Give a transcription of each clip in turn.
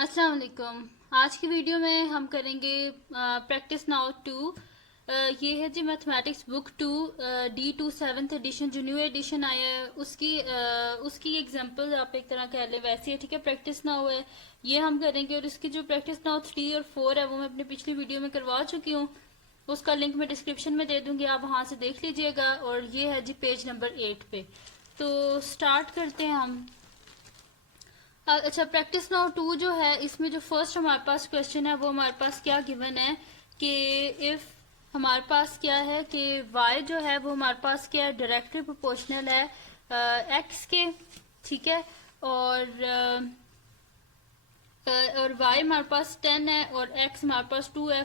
अस्सलाम वालेकुम। आज की वीडियो में हम करेंगे प्रैक्टिस नाउ टू। ये है जी mathematics book two D2 7th edition, जो न्यू एडिशन आया है उसकी एग्जांपल आप एक तरह कह लें वैसी है, ठीक है। प्रैक्टिस नाउ है ये हम करेंगे, और इसकी जो प्रैक्टिस नाउ 3 और 4 है वो मैं अपनी पिछली वीडियो में करवा चुकी हूँ। उसका लिंक मैं डिस्क्रिप्शन में दे दूंगी, आप वहाँ से देख लीजिएगा। और ये है जी पेज नंबर 8 पे। तो स्टार्ट करते हैं हम। अच्छा, प्रैक्टिस नाउ 2 जो है, इसमें जो फर्स्ट हमारे पास क्वेश्चन है वो हमारे पास क्या गिवन है कि इफ हमारे पास क्या है कि y जो है वो हमारे पास क्या है, डायरेक्टली प्रोपोर्शनल है x के, ठीक है। और y हमारे पास 10 है और x हमारे पास 2 है।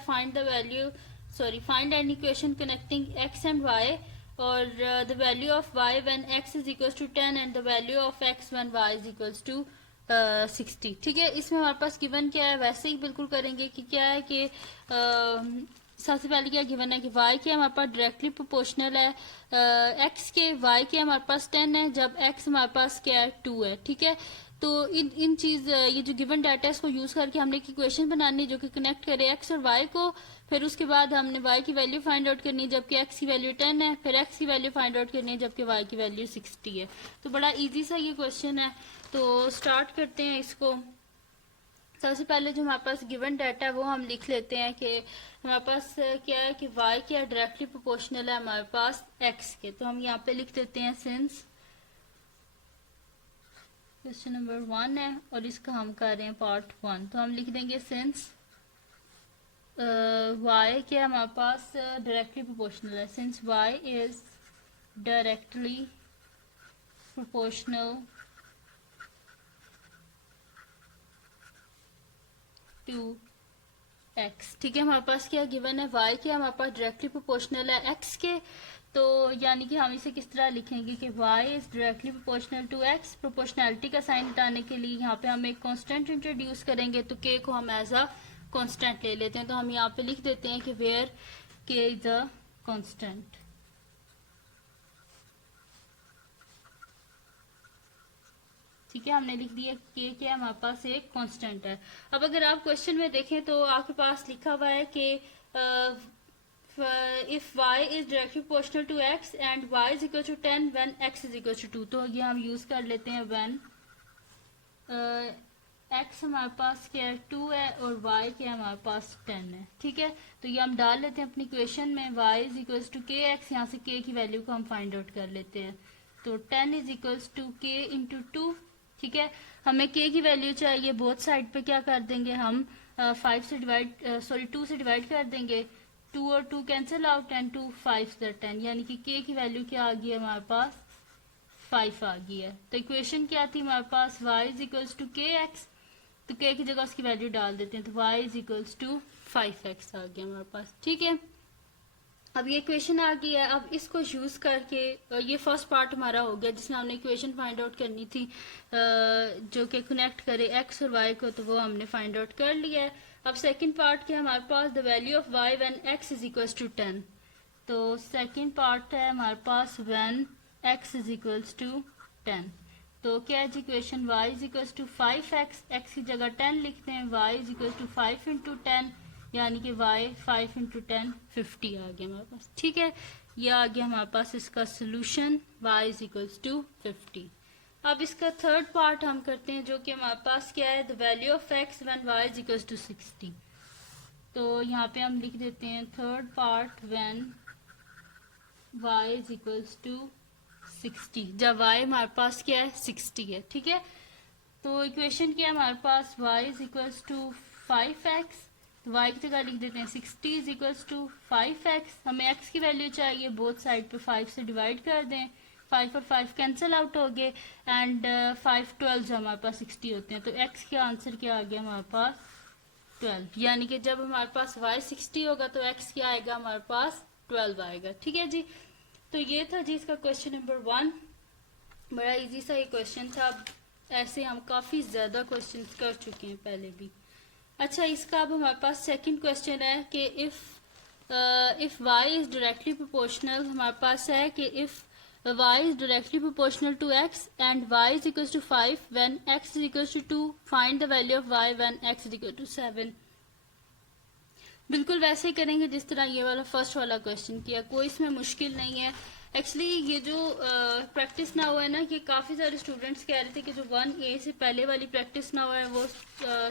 Find an equation connecting x and y, और the value of y when x is equals to 10 and the value of x when y is equals to 60, ठीक है। इसमें हमारे पास गिवन क्या है वैसे ही बिल्कुल करेंगे कि क्या है कि सबसे पहले क्या गिवन है कि y के हमारे पास डायरेक्टली प्रोपोर्शनल है x के, y के हमारे पास 10 है जब x हमारे पास क्या है 2 है, ठीक है। तो इन चीज ये जो गिवन डाटा है इसको यूज करके हमने एक इक्वेशन बनानी जो कि कनेक्ट करे x और y को। फिर उसके बाद हमने y की वैल्यू फाइंड आउट करनी है जबकि x की वैल्यू 10 है, फिर x की वैल्यू फाइंड आउट करनी है जबकि y की वैल्यू 60 है। तो बड़ा इजी सा ये क्वेश्चन है, तो स्टार्ट करते हैं इसको। सबसे पहले जो हमारे पास गिवन डाटा है वो हम लिख लेते हैं कि हमारे पास क्या है कि y क्या डायरेक्टली प्रोपोर्शनल है हमारे पास x के। तो हम यहाँ पे लिख देते हैं सिंस, क्वेश्चन नंबर 1 है और इसका हम कर रहे हैं पार्ट 1। तो हम लिख देंगे सिंस y क्या हमारे पास डायरेक्टली प्रोपोर्शनल है, since y is directly proportional to x, ठीक है। हमारे पास क्या गिवन है, y क्या हमारे पास डायरेक्टली प्रोपोर्शनल है x के। तो यानी कि हम इसे किस तरह लिखेंगे कि y is directly proportional to x। Proportionality का साइन हटाने के लिए यहाँ पे हम एक कांस्टेंट इंट्रोड्यूस करेंगे, तो k को हम एज अ कांस्टेंट ले लेते हैं। तो हम यहाँ पे लिख देते हैं कि where k is a constant, ठीक है। हमने लिख दिया के क्या हमारे पास एक कांस्टेंट है। अब अगर आप क्वेश्चन में देखें तो आपके पास लिखा हुआ है कि if y is directly proportional to x and y is equal to 10 when x is equal to 2। तो ये हम यूज कर लेते हैं व्हेन x हमारे पास क्या है 2 है और y क्या हमारे पास 10 है, ठीक है। तो ये हम डाल लेते हैं अपनी इक्वेशन में, y is equal to k x, यहाँ से k की वैल्यू को हम फाइंड आउट कर लेते हैं। तो 10 इज इक्वल टू के इंटू 2, ठीक है। हमें k की वैल्यू चाहिए, बोथ साइड पे क्या कर देंगे हम 2 से डिवाइड कर देंगे। 2 और 2 कैंसिल आउट एंड 2 5 10, यानी कि k की वैल्यू क्या आ गई है हमारे पास 5 आ गई है। तो इक्वेशन क्या थी हमारे पास, y is equals to k x, तो k की जगह उसकी वैल्यू डाल देते हैं, तो y is equals to 5x आ गया हमारे पास, ठीक है। अब ये इक्वेशन आ गई है, अब इसको यूज करके ये फर्स्ट पार्ट हमारा हो गया जिसमें हमने इक्वेशन फाइंड आउट करनी थी जो कि कनेक्ट करे x और y को, तो वो हमने फाइंड आउट कर लिया है। अब सेकंड पार्ट क्या हमारे पास, the value of y when x is equals to 10। तो सेकंड पार्ट है हमारे पास when x is equals to 10। तो क्या है equation, y is equals to 5x, x की जगह 10 लिखते हैं, y is equals to 5 into 10, यानी कि y 5 इंटू 10 50 आ गया हमारे पास, ठीक है। ये आ गया हमारे पास इसका solution, y is equals to 50। अब इसका थर्ड पार्ट हम करते हैं जो कि हमारे पास क्या है, the value of x when y is equals to 60। तो यहाँ पे हम लिख देते हैं third part when y is equals to 60, जब y हमारे पास क्या है 60 है, ठीक है। तो इक्वेशन क्या है हमारे पास, y is equals to 5x, तो y की जगह लिख देते हैं 60 इज इक्वल्स टू 5x। हमें x की वैल्यू चाहिए, बोथ साइड पे 5 से डिवाइड कर दें, 5 और 5 कैंसिल आउट हो गए एंड 5 12 हमारे पास 60 होते हैं। तो x का आंसर क्या आ गया हमारे पास 12, यानी कि जब हमारे पास y 60 होगा तो x क्या आएगा हमारे पास 12 आएगा, ठीक है जी। तो ये था जी इसका क्वेश्चन नंबर 1, बड़ा इजी सा ये क्वेश्चन था। ऐसे हम काफी ज्यादा क्वेश्चन कर चुके हैं पहले भी। अच्छा, इसका अब हमारे पास सेकंड क्वेश्चन है कि if y is directly proportional, हमारे पास है कि if y is directly proportional to x and y is equals to 5 when x is equals to 2. Find the value of y when x is equal to 7. बिल्कुल वैसे ही करेंगे जिस तरह ये वाला फर्स्ट वाला क्वेश्चन किया, कोई इसमें मुश्किल नहीं है. एक्चुअली ये जो प्रैक्टिस ना हुआ है ना, कि काफ़ी सारे स्टूडेंट्स कह रहे थे कि जो 1A से पहले वाली प्रैक्टिस ना हुआ है वो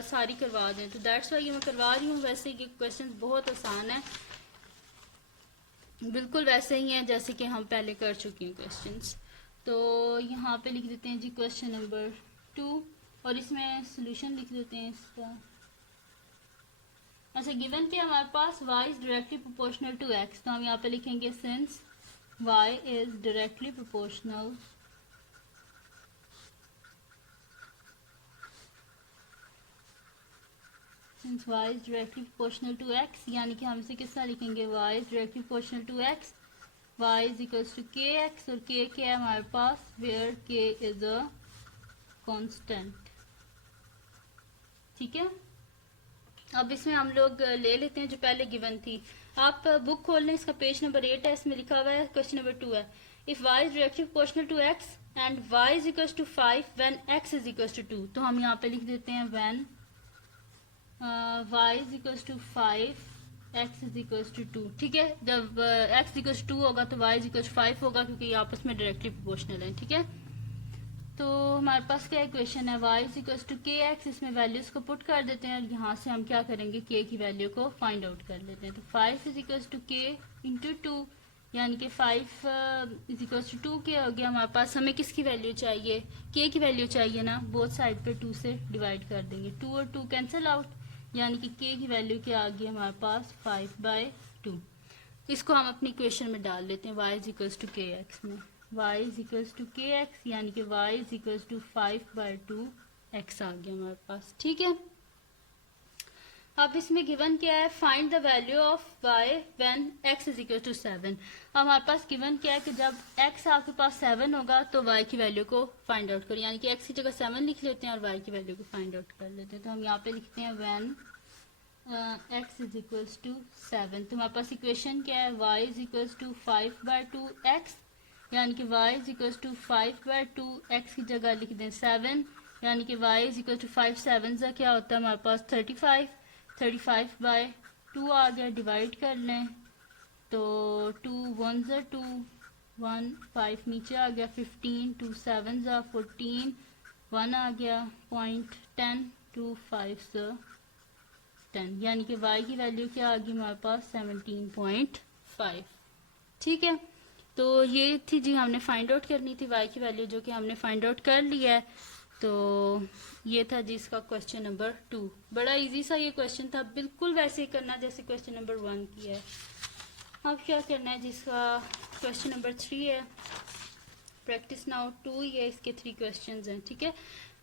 सारी करवा दें, तो दैट्स वाई ये मैं करवा रही हूँ. वैसे ये क्वेश्चन बहुत आसान है, बिल्कुल वैसे ही हैं जैसे कि हम पहले कर चुके हैं क्वेश्चंस. तो यहाँ पे लिख देते हैं जी क्वेश्चन नंबर 2 और इसमें सोल्यूशन लिख देते हैं इसका. अच्छा, गिवन कि हमारे पास y is directly proportional to x, तो हम यहाँ पे लिखेंगे since y is directly proportional since y is directly proportional to x, यानी कि हम इसे किस तरह लिखेंगे, y is directly proportional to x, y is equals to kx, और k क्या है हमारे पास, where k is a constant. ठीक है, अब इसमें हम लोग ले लेते हैं जो पहले गिवन थी. आप बुक खोल लें, इसका पेज नंबर 8 है, इसमें लिखा हुआ है क्वेश्चन नंबर 2 है. If y is directly proportional to x and y is equals to 5 when x is equals to 2, तो हम यहाँ पे लिख देते हैं when y is equals to 5 x is equals to 2. ठीक है, जब x इक्वल्स टू 2 होगा तो y इज इक्वल्स 5 होगा, क्योंकि ये आपस में डायरेक्टली प्रोपोर्शनल है. ठीक है, तो हमारे पास क्या इक्वेशन है, y is equals to k x, इसमें वैल्यूज को पुट कर देते हैं और यहाँ से हम क्या करेंगे, k की वैल्यू को फाइंड आउट कर लेते हैं. तो 5 इज इक्वल्स टू के इंटू 2, यानी कि 5 इज इक्वल्स टू 2 के हो गया हमारे पास. हमें किसकी वैल्यू चाहिए, k की वैल्यू चाहिए ना, बोथ साइड पे 2 से डिवाइड कर देंगे. 2 और 2 कैंसिल आउट, यानी कि k की वैल्यू क्या आ गई हमारे पास 5/2. इसको हम अपनी इक्वेशन में डाल लेते हैं y is equals to k x में. y is equals to k x, यानी कि y is equals to 5/2 x आ गया हमारे पास. ठीक है, अब इसमें गिवन क्या है, find the value of y when x is equal to 7. हमारे पास गिवन क्या है कि जब x आपके पास 7 होगा तो y की वैल्यू को फाइंड आउट करें, यानी कि x की जगह 7 लिख लेते हैं और y की वैल्यू को फाइंड आउट कर लेते हैं. तो हम यहाँ पे लिखते हैं when x is equals to 7. तो हमारे पास इक्वेशन क्या है, y is equals to 5/2 x, यानी कि y is equals to 5/2 x की जगह लिख दें 7, यानी कि y इज इक्वल टू 5 7 का क्या होता है हमारे पास 35/2 आ गया. डिवाइड कर लें तो 2 1 2 1 5 नीचे आ गया, 15 2 7 14 1 आ गया, 0.10 2 5 10, यानी कि y की वैल्यू क्या आ गई हमारे पास 17.5. ठीक है, तो ये थी जी हमने फाइंड आउट करनी थी y की वैल्यू, जो कि हमने फाइंड आउट कर लिया है. तो ये था जी इसका क्वेश्चन नंबर 2. बड़ा इजी सा ये क्वेश्चन था, बिल्कुल वैसे ही करना जैसे क्वेश्चन नंबर 1 किया है. अब क्या करना है, जिसका क्वेश्चन नंबर 3 है, प्रैक्टिस नाउ 2 ही है, इसके 3 क्वेश्चंस हैं. ठीक है,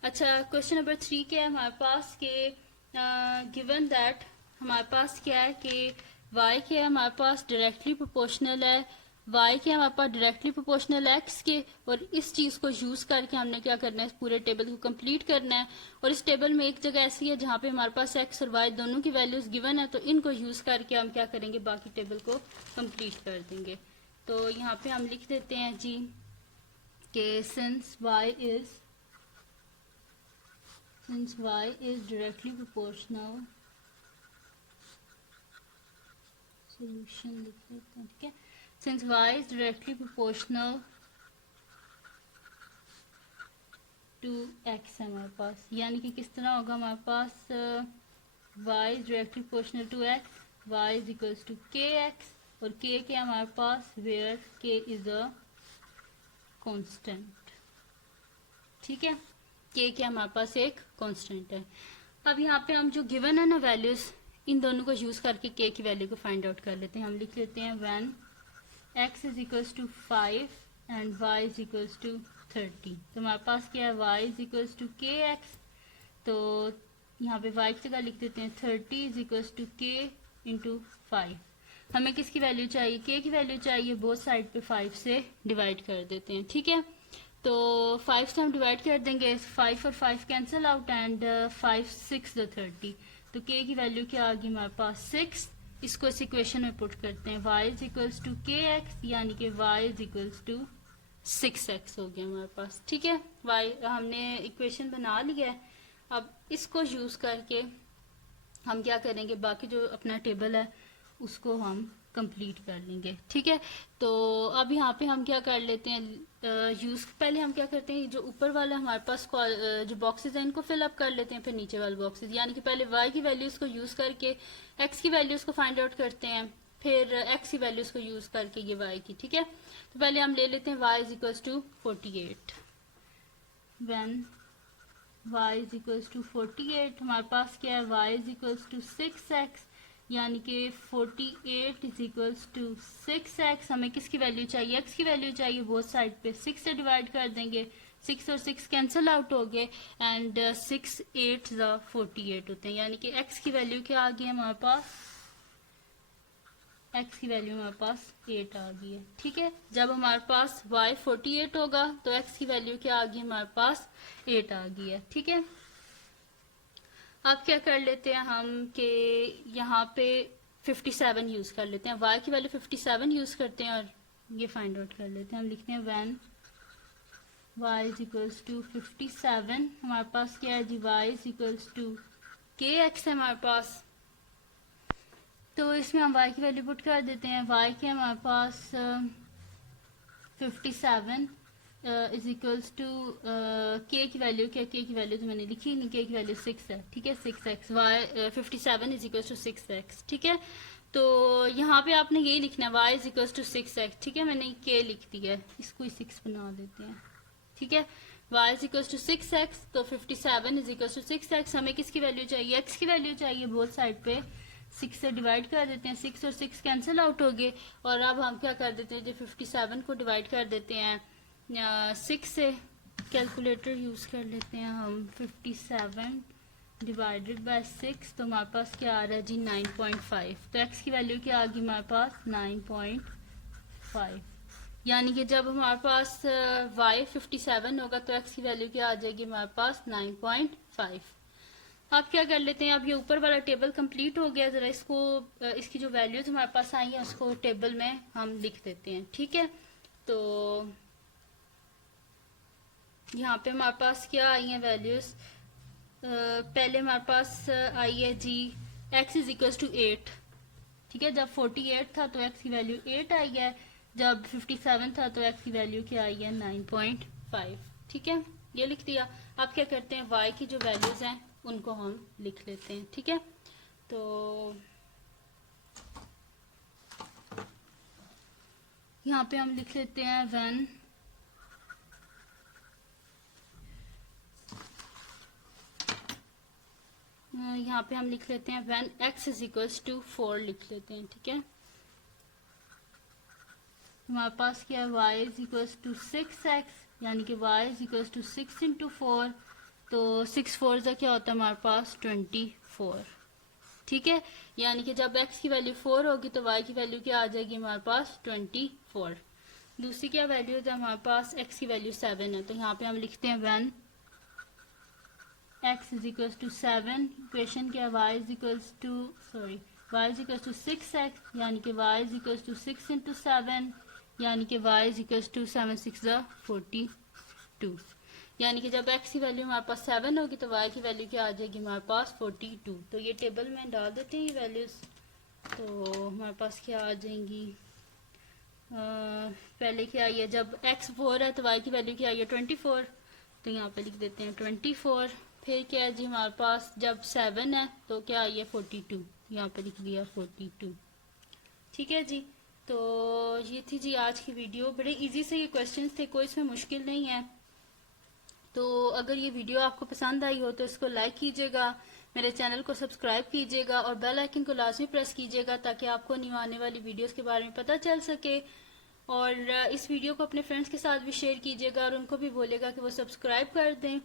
अच्छा क्वेश्चन नंबर 3 क्या है हमारे पास के गिवन दैट हमारे पास क्या है कि y के हमारे पास डायरेक्टली प्रोपोर्शनल है, y के हमारे पास डायरेक्टली प्रोपोर्शनल x के, और इस चीज़ को यूज़ करके हमने क्या करना है, इस पूरे टेबल को कंप्लीट करना है. और इस टेबल में एक जगह ऐसी है जहाँ पे हमारे पास x और y दोनों की वैल्यूज गिवन है, तो इनको यूज़ करके हम क्या करेंगे, बाकी टेबल को कंप्लीट कर देंगे. तो यहाँ पे हम लिख देते हैं जी कि since y is directly proportional, solution लिख देते हैं. ठीक है, since y is directly proportional to x है हमारे पास, यानी कि किस तरह होगा हमारे पास y is directly proportional to x, y is equals to kx, और k क्या है हमारे पास, where k is a constant. ठीक है, k क्या हमारे पास एक कांस्टेंट है. अब यहाँ पे हम जो गिवन है ना वैल्यूज, इन दोनों को यूज करके k की वैल्यू को फाइंड आउट कर लेते हैं. हम लिख लेते हैं when x is equals to 5 and y is equals to 30. तो हमारे पास क्या है, y is equals to k x, तो यहाँ पे y की जगह लिख देते हैं 30 is equals to k into 5. हमें किसकी वैल्यू चाहिए, k की वैल्यू चाहिए, बोथ साइड पे 5 से डिवाइड कर देते हैं. ठीक है, तो 5 से हम डिवाइड कर देंगे, 5 और 5 कैंसिल आउट एंड 5 6 30. तो k की वैल्यू क्या आ गई हमारे पास 6. इसको इस इक्वेशन में पुट करते हैं, y is equals to k x, यानी कि y is equals to 6x हो गया हमारे पास। ठीक है, y हमने इक्वेशन बना लिया है। अब इसको यूज करके हम क्या करेंगे, बाकी जो अपना टेबल है उसको हम कंप्लीट कर लेंगे। ठीक है, तो अब यहाँ पे हम क्या कर लेते हैं, यूज पहले हम क्या करते हैं, जो ऊपर वाला हमारे पास जो बॉक्सेस हैं इनको फिल अप कर लेते हैं, फिर नीचे वाले बॉक्सेस, यानी कि पहले y की वैल्यूज को यूज करके x की वैल्यूज को फाइंड आउट करते हैं, फिर x की वैल्यूज को यूज करके ये y की। ठीक है, तो पहले हम ले लेते हैं y is equals to 48। When y is equals to 48 हमारे पास क्या है, y is equals to 6x, यानी कि 48 इज इक्वल्स टू 6x। हमें किसकी वैल्यू चाहिए, x की वैल्यू चाहिए। बोथ साइड पे 6 से डिवाइड कर देंगे, 6 और 6 कैंसिल आउट हो गए एंड 6 8 48 होते हैं, यानी कि x की वैल्यू क्या आ गई हमारे पास, x की वैल्यू हमारे पास 8 आ गई है। ठीक है, जब हमारे पास y 48 होगा तो x की वैल्यू क्या आ गई हमारे पास 8 आ गई है। ठीक है, अब क्या कर लेते हैं हम कि यहाँ पे 57 यूज कर लेते हैं, y की वैल्यू 57 यूज करते हैं और ये फाइंड आउट कर लेते हैं। हम लिखते हैं when y is equals to 57, हमारे पास क्या है जी, y is equals to kx है हमारे पास, तो इसमें हम y की वैल्यू पुट कर देते हैं। y के हमारे पास 57 इज इक्वल्स टू k की वैल्यू क्या, k की वैल्यू तो मैंने लिखी नहीं, k की वैल्यू 6 है। ठीक है, 6x, y 57 is equals to 6x। ठीक है, तो यहाँ पे आपने यही लिखना है y is equals to 6x। ठीक है, मैंने k लिख दिया है, इसको ही 6 बना देते हैं। ठीक है, y is equals to 6x, तो 57 इज इक्वल्स टू 6x। हमें किसकी वैल्यू चाहिए, x की वैल्यू चाहिए। बोथ साइड पे 6 से डिवाइड कर देते हैं, 6 और 6 कैंसिल आउट हो गए, और अब हम क्या कर देते हैं, जो 57 को डिवाइड कर देते हैं 6 से, कैलकुलेटर यूज कर लेते हैं हम। 57 डिवाइडेड बाय 6, तो हमारे पास क्या आ रहा है जी 9.5, तो x की वैल्यू क्या आ गई हमारे पास 9.5, यानी कि जब हमारे पास y 57 होगा तो x की वैल्यू क्या आ जाएगी हमारे पास 9.5। अब क्या कर लेते हैं, अब ये ऊपर वाला टेबल कंप्लीट हो गया, जरा इसको इसकी जो वैल्यूज हमारे पास आई हैं उसको टेबल में हम लिख देते हैं। ठीक है, तो यहाँ पे हमारे पास क्या आई है वैल्यूज, पहले हमारे पास आई है जी x इज इक्वल टू 8। ठीक है, जब 48 था तो x की वैल्यू 8 आई है, जब 57 था तो x की वैल्यू क्या आई है 9.5। ठीक है, ये लिख दिया। अब क्या करते हैं, y की जो वैल्यूज हैं उनको हम लिख लेते हैं। ठीक है, तो यहाँ पे हम लिख लेते हैं व्हेन यहाँ पे हम लिख लेते हैं when x is equals to 4 लिख लेते हैं। ठीक है, हमारे पास क्या है, y is equals to 6x, यानी कि y is equals to 6 into 4, तो 6 4 का क्या होता है हमारे पास 24। ठीक है, यानी कि जब x की वैल्यू 4 होगी तो y की वैल्यू क्या आ जाएगी हमारे पास 24। दूसरी क्या वैल्यू है, हमारे पास x की वैल्यू 7 है, तो यहाँ पे हम लिखते हैं when x is equals to 7, equation क्या y is equals to y is equals to 6x, यानी कि y is equals to 6 into 7, यानी कि y इज इक्वल्स टू 7 6 42, यानी कि जब x की वैल्यू हमारे पास 7 होगी तो y की वैल्यू क्या आ जाएगी हमारे पास 42। तो ये टेबल में डाल देते हैं ये वैल्यूज, तो हमारे पास क्या आ जाएंगी, पहले क्या आई है, जब x 4 है तो y की वैल्यू क्या आई है 24, तो यहाँ पे लिख देते हैं 24। फिर क्या है जी हमारे पास, जब 7 है तो क्या आई है 42, यहाँ पे लिख दिया 42। ठीक है जी, तो ये थी जी आज की वीडियो। बड़े इजी से ये क्वेश्चंस थे, कोई इसमें मुश्किल नहीं है। तो अगर ये वीडियो आपको पसंद आई हो तो इसको लाइक कीजिएगा, मेरे चैनल को सब्सक्राइब कीजिएगा और बेल आइकन को लाजमी प्रेस कीजिएगा ताकि आपको न्यू आने वाली वीडियोस के बारे में पता चल सके। और इस वीडियो को अपने फ्रेंड्स के साथ भी शेयर कीजिएगा और उनको भी बोलेगा कि वो सब्सक्राइब कर दें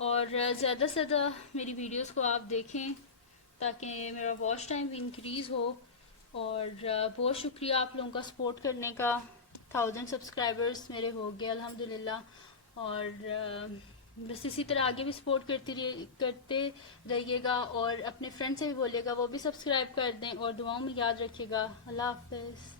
और ज़्यादा से ज़्यादा मेरी वीडियोस को आप देखें ताकि मेरा वॉच टाइम भी इंक्रीज़ हो। और बहुत शुक्रिया आप लोगों का सपोर्ट करने का, 1000 सब्सक्राइबर्स मेरे हो गए अल्हम्दुलिल्लाह। और बस इसी तरह आगे भी सपोर्ट करते रहिएगा और अपने फ्रेंड से भी बोलिएगा वो भी सब्सक्राइब कर दें और दुआओं में याद रखिएगा। अल्लाह हाफ़िज़।